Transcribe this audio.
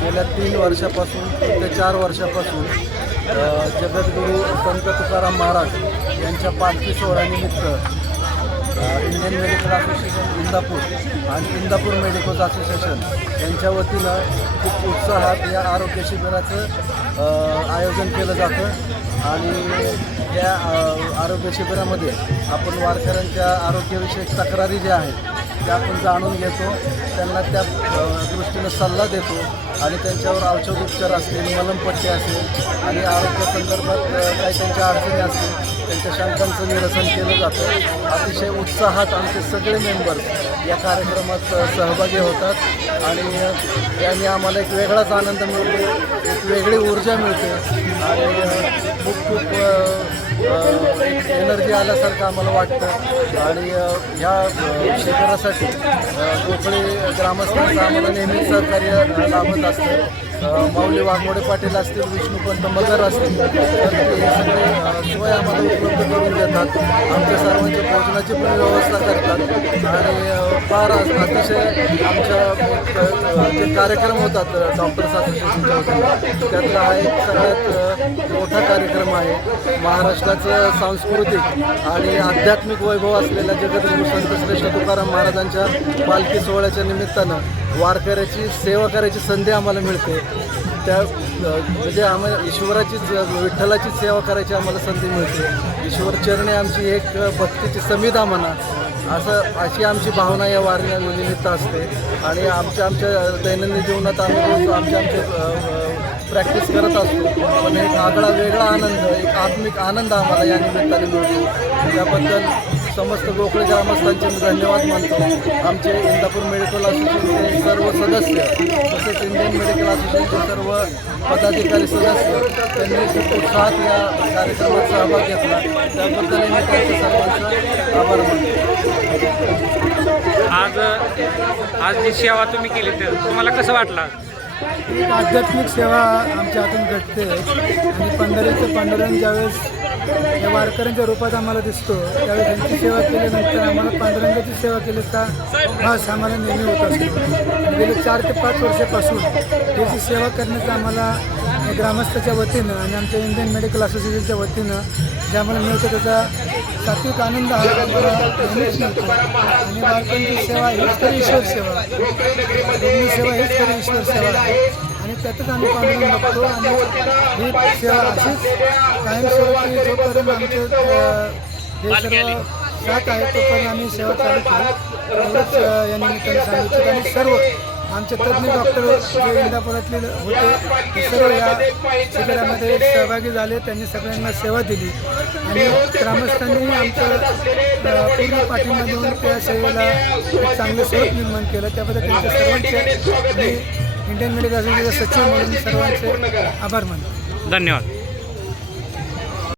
गेल्या 3 वर्षापासून ते 4 वर्षापासून जगद्गुरू संत तुकाराम महाराज यांच्या पालखी सोहळ्यानिमित्त इंडियन मेडिकल असोसिएशन इंदापूर आणि इंदापूर मेडिकल असोसिएशन यांच्या वतीनं खूप उत्साहात या आरोग्य शिबिराचं आयोजन केलं जातं आणि त्या आरोग्य शिबिरामध्ये आपण वारकऱ्यांच्या आरोग्यविषयक तक्रारी ज्या आहेत त्या आपण जाणून घेतो, त्यांना त्या दृष्टीनं सल्ला देतो आणि त्यांच्यावर औषधोपचार असतील, मलमपट्टी असेल आणि आरोग्यासंदर्भात काही त्यांच्या अडचणी असतील त्यांच्या शंकांचं निरसन केलं जातं। अतिशय उत्साहात आमचे सगळे मेंबर्स या कार्यक्रमात सहभागी होतात आणि याने आम्हाला एक वेगळाच आनंद मिळतो, एक वेगळी ऊर्जा मिळते आणि खूप एनर्जी आल्यासारखं आम्हाला वाटतं आणि ह्या शिबिरासाठी कोकणी ग्रामस्थांचं आम्हाला नेहमीच सहकार्य लाभत असतं। माऊली वाघमोडे पाटील असतील, विष्णुपंत मगर असतील, तर हे सगळे सोय आम्हाला उपलब्ध करून देतात, आमच्या सर्वांच्या भोजनाची पण व्यवस्था करतात आणि फार अतिशय आमच्या जे कार्यक्रम होतात डॉक्टर्स असोसिएशनच्या वतीने त्यातला हा एक सगळ्यात मोठा कार्यक्रम आहे। महाराष्ट्राचं सांस्कृतिक आणि आध्यात्मिक वैभव असलेल्या जगद्गुरू संत श्रेष्ठ तुकाराम महाराजांच्या पालखी सोहळ्याच्या निमित्तानं वारकऱ्याची सेवा करायची संधी आम्हाला मिळते। त्या म्हणजे आम्हाला ईश्वराचीच विठ्ठलाचीच सेवा करायची आम्हाला संधी मिळते। ईश्वर चरणी आमची एक भक्तीची समिधा म्हणा अशी आमची भावना या वारीनिमित्त असते आणि आमच्या दैनंदिन जीवनात आम्ही रोज आमचे प्रॅक्टिस करत असतो, पण एक आगळा वेगळा आनंद, एक आत्मिक आनंद आम्हाला या निमित्ताने मिळतो। त्याबद्दल समस्त गोखळे ग्रामस्थांचे मी धन्यवाद मानतो। आमचे इंदापूर मेडिकल असोसिएशनचे सर्व सदस्य तसेच इंडियन मेडिकल असोसिएशनचे सर्व पदाधिकारी सदस्य त्यांनी खूप उत्साहात या कार्यक्रमात सहभाग घेतला, त्याबद्दल मी त्यांच्या सर्वांचा आभार मानतो। आज जी सेवा तुम्ही केली तर तुम्हाला कसं वाटलं? एक आध्यात्मिक सेवा आमच्या हातून घडते आणि पंढरीचं पांडुरंग ज्यावेळेस या वारकऱ्यांच्या रूपात आम्हाला दिसतो त्यावेळेस त्यांची सेवा केल्यानंतर आम्हाला पांडुरंगाची सेवा केल्याचा भास आम्हाला नेहमी होत असतो। गेले 4 ते 5 वर्षापासून त्याची सेवा करण्याचा आम्हाला ग्रामस्थाच्या वतीनं आणि आमच्या इंडियन मेडिकल असोसिएशनच्या वतीनं जे आम्हाला मिळतं त्याचा सात्विक आनंद हा आम्हाला नेहमीच मिळतो आणि वारकऱ्यांची सेवा हीच खरी ईश्वर सेवा, रुग्णी सेवा हीच खरी ईश्वर सेवा आहे आणि त्यातच आम्ही पांडुरंग बघतो आणि ही सेवा अशीच कायमस्वरूपी जोपर्यंत आमचं हे सर्व साथ आहे तोपर्यंत आम्ही सेवा चालू करू एवढंच या निमित्ताने सांगितलं। आणि सर्व आमचे तज्ज्ञ डॉक्टर जे इंदापुरातले होते ते सर्व या शिबिरामध्ये सहभागी झाले, त्यांनी सगळ्यांना सेवा दिली आणि ग्रामस्थांनी आमचं पूर्ण पाठिंबा देऊन त्या सेवेला एक चांगलं स्वरूप निर्माण केलं, त्याबद्दल त्यांच्या सर्वांचे मी इंडियन मेडिकल असोसिएशनचे सचिव म्हणून सर्वांचे आभार मानतो. धन्यवाद.